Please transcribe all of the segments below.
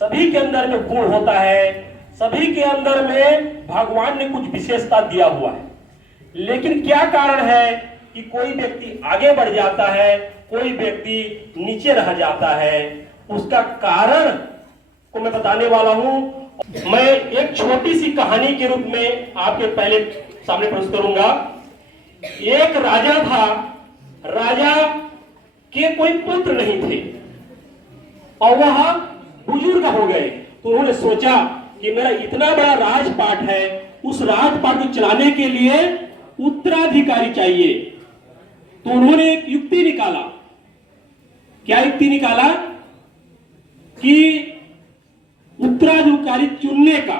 सभी के अंदर में गुण होता है, सभी के अंदर में भगवान ने कुछ विशेषता दिया हुआ है। लेकिन क्या कारण है कि कोई व्यक्ति आगे बढ़ जाता है, कोई व्यक्ति नीचे रह जाता है? उसका कारण को मैं बताने वाला हूं। मैं एक छोटी सी कहानी के रूप में आपके पहले सामने प्रस्तुत करूंगा। एक राजा था, राजा के कोई पुत्र नहीं थे और वह बुजुर्ग हो गए। तो उन्होंने सोचा कि मेरा इतना बड़ा राजपाट है, उस राजपाट को चलाने के लिए उत्तराधिकारी चाहिए। तो उन्होंने एक युक्ति निकाला। क्या युक्ति निकाला? कि उत्तराधिकारी चुनने का।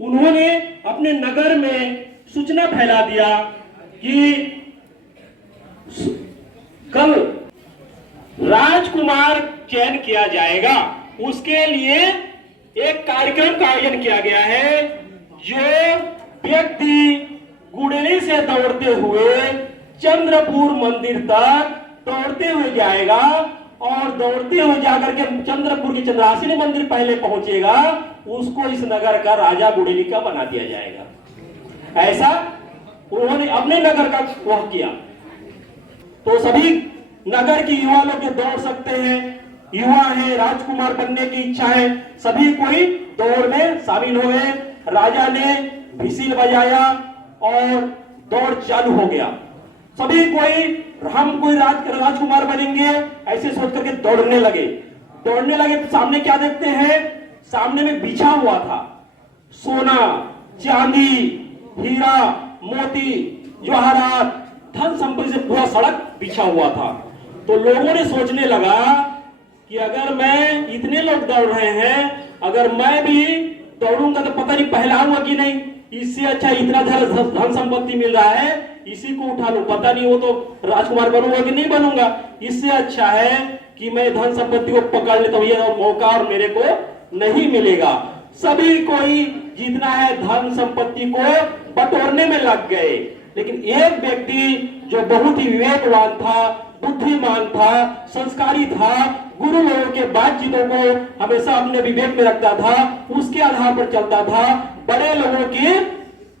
उन्होंने अपने नगर में सूचना फैला दिया कि कल राजकुमार चयन किया जाएगा। उसके लिए एक कार्यक्रम का आयोजन किया गया है। जो व्यक्ति गुड़ेली से दौड़ते हुए चंद्रपुर मंदिर तक दौड़ते हुए जाएगा और दौड़ते हुए जाकर के चंद्रपुर की चंद्रासिनी मंदिर पहले पहुंचेगा, उसको इस नगर का राजा गुड़ेली का बना दिया जाएगा। ऐसा उन्होंने अपने नगर का वह किया। तो सभी नगर के युवा लोग जो दौड़ सकते हैं, युवा है, राजकुमार बनने की इच्छा है, सभी कोई दौड़ में शामिल हो गए। राजा ने विसिल बजाया और दौड़ चालू हो गया। सभी कोई राजकुमार बनेंगे ऐसे सोच करके दौड़ने लगे। तो सामने क्या देखते हैं? सामने में बिछा हुआ था सोना, चांदी, हीरा, मोती, जवाहरात, धन संपत्ति से पूरा सड़क बिछा हुआ था। तो लोगों ने सोचने लगा कि अगर मैं, इतने लोग दौड़ रहे हैं, अगर मैं भी दौड़ूंगा तो पता नहीं पहलाऊंगा कि नहीं। इससे अच्छा इतना धन संपत्ति मिल रहा है, इसी को उठा लूं, पता नहीं वो तो राजकुमार बनूंगा कि नहीं बनूंगा। इससे अच्छा है कि मैं धन संपत्ति को पकड़ लेता हूं, ये मौका और मेरे को नहीं मिलेगा। सभी कोई जितना है धन संपत्ति को बटोरने में लग गए। लेकिन एक व्यक्ति जो बहुत ही विवेकवान था, बुद्धिमान था, संस्कारी था, गुरु लोगों के बातचीतों को हमेशा अपने विवेक में रखता था, उसके आधार पर चलता था, बड़े लोगों की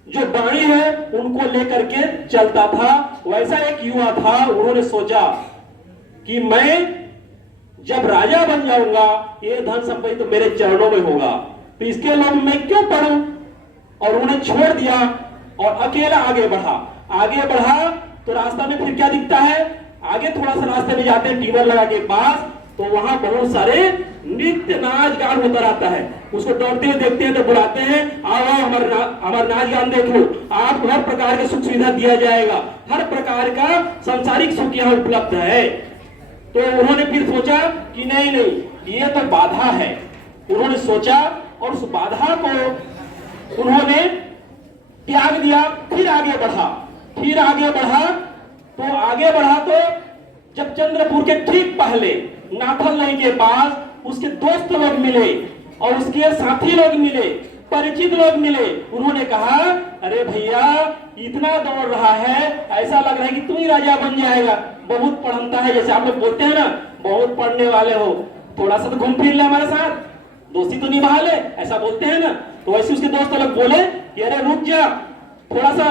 जो वाणी है उनको लेकर के चलता था। वैसा एक युवा था। उन्होंने सोचा कि मैं जब राजा बन जाऊंगा, ये धन संपत्ति तो मेरे चरणों में होगा, तो इसके लिए मैं क्यों पढ़ूं? और उन्हें छोड़ दिया और अकेला आगे बढ़ा। तो रास्ता में फिर क्या दिखता है? आगे थोड़ा सा रास्ते में जाते हैं टीबर लगा के पास, तो वहां बहुत सारे नृत्य नाच गान होता रहता है। उसको दौड़ते हुए देखते हैं तो बुलाते हैं, आओ हमारा नाच गान देख लो, आपको हर प्रकार की सुख सुविधा दिया जाएगा, हर प्रकार का सांसारिक सुख यहाँ उपलब्ध है। तो उन्होंने फिर सोचा कि नहीं ये तो बाधा है। उन्होंने सोचा और उस बाधा को उन्होंने त्याग दिया। फिर आगे बढ़ा तो जब चंद्रपुर के ठीक पहले नाथल नदी के पास उसके दोस्त लोग मिले और उसके साथी लोग मिले, परिचित लोग मिले। उन्होंने कहा, अरे भैया इतना दौड़ रहा है, ऐसा लग रहा है कि तुम ही राजा बन जाएगा, बहुत पढ़ता है, जैसे आप लोग बोलते हैं ना, बहुत पढ़ने वाले हो, थोड़ा सा तो घूम फिर ले हमारे साथ, दोस्ती तो निभा ले, ऐसा बोलते हैं ना। तो वैसे उसके दोस्त लोग बोले कि अरे रुक जा, थोड़ा सा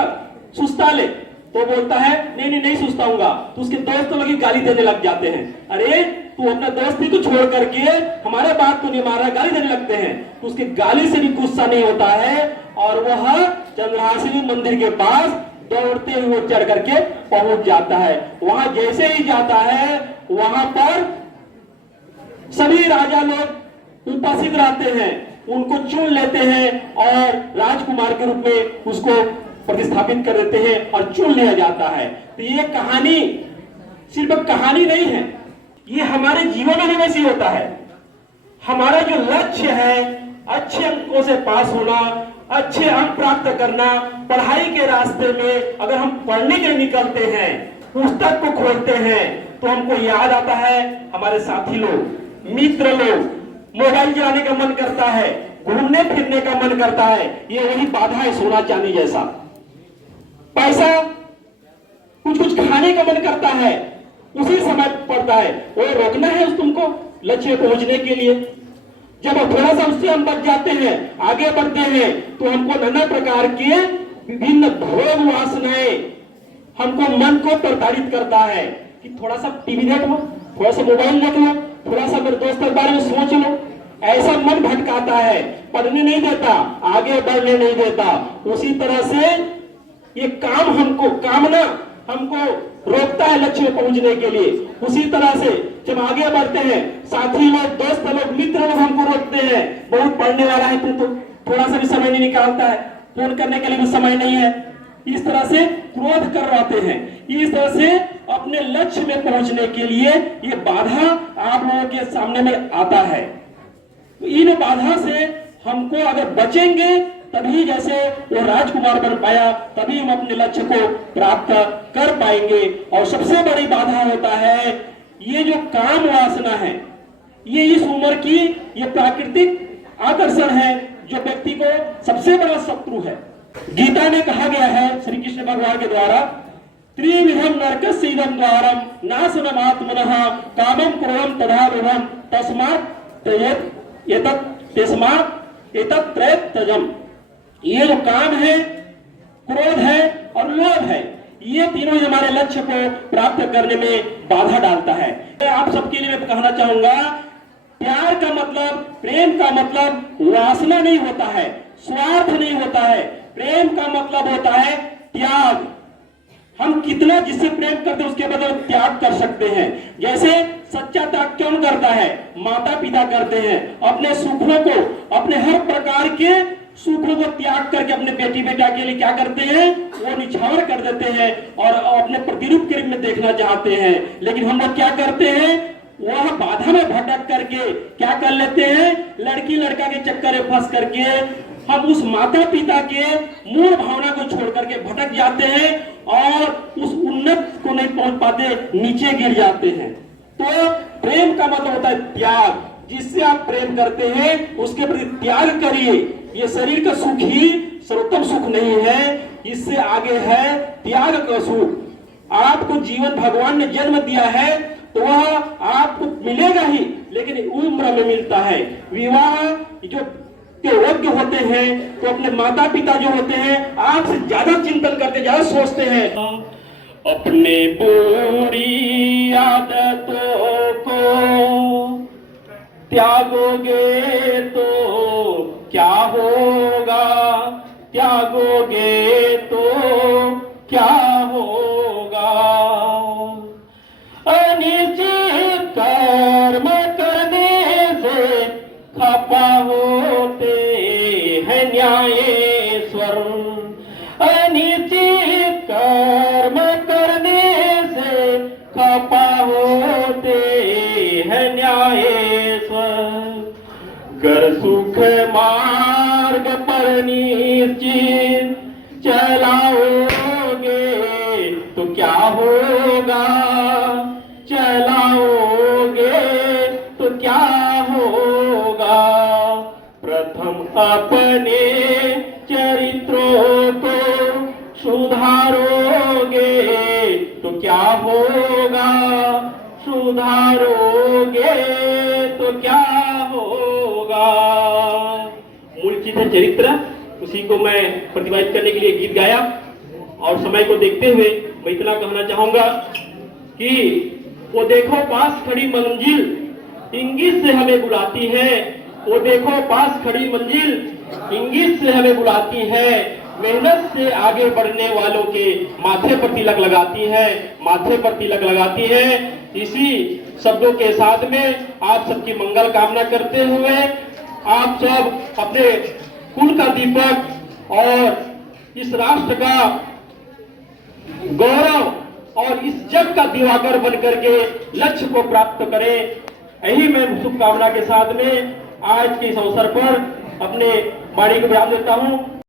सुस्ता ले। तो बोलता है नहीं सुस्ताऊंगा। तो उसके दोस्त लोग गाली देने लग जाते हैं, अरे तू अपना दोस्ती को छोड़ करके हमारे बात को नहीं मार रहा, गाली देने लगते हैं। तो उसके गाली से भी गुस्सा नहीं होता है और वह चंद्रासिनी मंदिर के पास दौड़ते हुए चढ़ करके पहुंच जाता है। वहां जैसे ही जाता है, वहां पर सभी राजा लोग उपस्थित रहते हैं, उनको चुन लेते हैं और राजकुमार के रूप में उसको प्रतिस्थापित कर देते हैं और चुन लिया जाता है। तो ये कहानी सिर्फ कहानी नहीं है, ये हमारे जीवन में वैसी होता है। हमारा जो लक्ष्य है, अच्छे अंकों से पास होना, अच्छे अंक प्राप्त करना, पढ़ाई के रास्ते में अगर हम पढ़ने के लिए निकलते हैं, पुस्तक को खोलते हैं, तो हमको याद आता है हमारे साथी लोग, मित्र लोग, मोबाइल चलाने का मन करता है, घूमने फिरने का मन करता है, ये वही बाधा है सोना चांदी जैसा। पैसा, कुछ खाने का मन करता है, उसी समय पड़ता है, वो रोकना है तुमको लक्ष्य पहुंचने के लिए। जब थोड़ा सा उससे हम बच जाते हैं, आगे बढ़ते हैं, तो हमको नाना प्रकार के विभिन्न भोग वासनाएं हमको मन को प्रताड़ित करता है कि थोड़ा सा टीवी देख लो, थोड़ा सा मोबाइल देख लो, थोड़ा सा मेरे दोस्त के बारे में सोच लो। ऐसा मन भटकाता है, पढ़ने नहीं देता, आगे बढ़ने नहीं देता। उसी तरह से ये कामना हमको रोकता है लक्ष्य में पहुंचने के लिए। उसी तरह से जब आगे बढ़ते हैं, साथी लोग, दोस्त लोग, मित्र लोग हमको रोकते हैं, बहुत पढ़ने वाला है तू, तो थोड़ा सा भी समय नहीं निकालता है, फोन करने के लिए भी समय नहीं है। इस तरह से क्रोध कर रहते हैं। इस तरह से अपने लक्ष्य में पहुंचने के लिए ये बाधा आप लोगों के सामने में आता है। तो इन बाधा से हमको अगर बचेंगे तभी जैसे वो राजकुमार बन पाया, तभी हम अपने लक्ष्य को प्राप्त कर पाएंगे। और सबसे बड़ी बाधा होता है ये जो काम वासना है, ये इस उम्र की ये प्राकृतिक आकर्षण है जो व्यक्ति को सबसे बड़ा शत्रु है। गीता में कहा गया है श्री कृष्ण भगवान के द्वारा, त्रिविधम नरकस्य इदं द्वारम नाशनमात्मनः कामं क्रोधं तथा लोभं तस्मात् एतत् त्रयम्। ये जो काम है, क्रोध है और लोभ है, ये तीनों हमारे लक्ष्य को प्राप्त करने में बाधा डालता है। आप सबके लिए मैं कहना चाहूंगा, प्यार का मतलब, प्रेम का मतलब वासना नहीं होता है, स्वार्थ नहीं होता है। प्रेम का मतलब होता है त्याग। हम कितना जिससे प्रेम करते हैं उसके बदले त्याग कर सकते हैं। जैसे सच्चा त्याग कौन करता है? माता पिता करते हैं। अपने सुखों को, अपने हर प्रकार के सुखों को त्याग करके अपने बेटी बेटा के लिए क्या करते हैं? वो निछावर कर देते हैं और अपने प्रतिरूप के रूप में देखना चाहते हैं। लेकिन हम लोग क्या करते हैं? वह बाधा में भटक करके क्या कर लेते हैं? लड़की लड़का के चक्कर में फंस करके हम उस माता पिता के मूल भावना को छोड़ करके भटक जाते हैं और उस उन्नत को नहीं पहुंच पाते, नीचे गिर जाते हैं। तो प्रेम का मतलब होता है त्याग। जिससे आप प्रेम करते हैं उसके प्रति त्याग करिए। ये शरीर का सुख ही सर्वोत्तम सुख नहीं है, इससे आगे है त्याग का सुख। आपको जीवन भगवान ने जन्म दिया है तो वह आपको मिलेगा ही, लेकिन उम्र में मिलता है। विवाह जो योग्य होते हैं तो अपने माता पिता जो होते हैं आपसे ज्यादा चिंतन करते, ज्यादा सोचते हैं। अपने बुरी आदतों को त्यागोगे तो क्या होगा? त्यागोगे तो क्या होगा? अनिश्चित कर्म करने से खपा होते हैं न्यायेश्वर। अनिश्चित कर्म करने से खपा होते हैं न्यायेश्वर। गर सुख मार्ग पर निश्चित चलाओगे तो क्या होगा? चलाओगे तो क्या होगा? प्रथम अपने चरित्रों को सुधारोगे तो क्या होगा? सुधारोगे तो क्या होगा? मूल चीज है चरित्र, उसी को मैं प्रतिपादित करने के लिए गीत गाया। और समय को देखते हुए मैं इतना कहना चाहूंगा कि वो देखो पास खड़ी मंजिल इंगित से हमें बुलाती है। वो देखो पास खड़ी मंजिल इंगित से हमें बुलाती है। मेहनत से आगे बढ़ने वालों के माथे पर तिलक लगाती है, माथे पर तिलक लगाती है। इसी शब्दों के साथ में आप सबकी मंगल कामना करते हुए आप सब अपने कुल का दीपक और इस राष्ट्र का गौरव और इस जग का दिवाकर बन करके लक्ष्य को प्राप्त करें। यही मैं शुभकामना के साथ में आज के इस अवसर पर अपने वाणी को विराम देता हूं।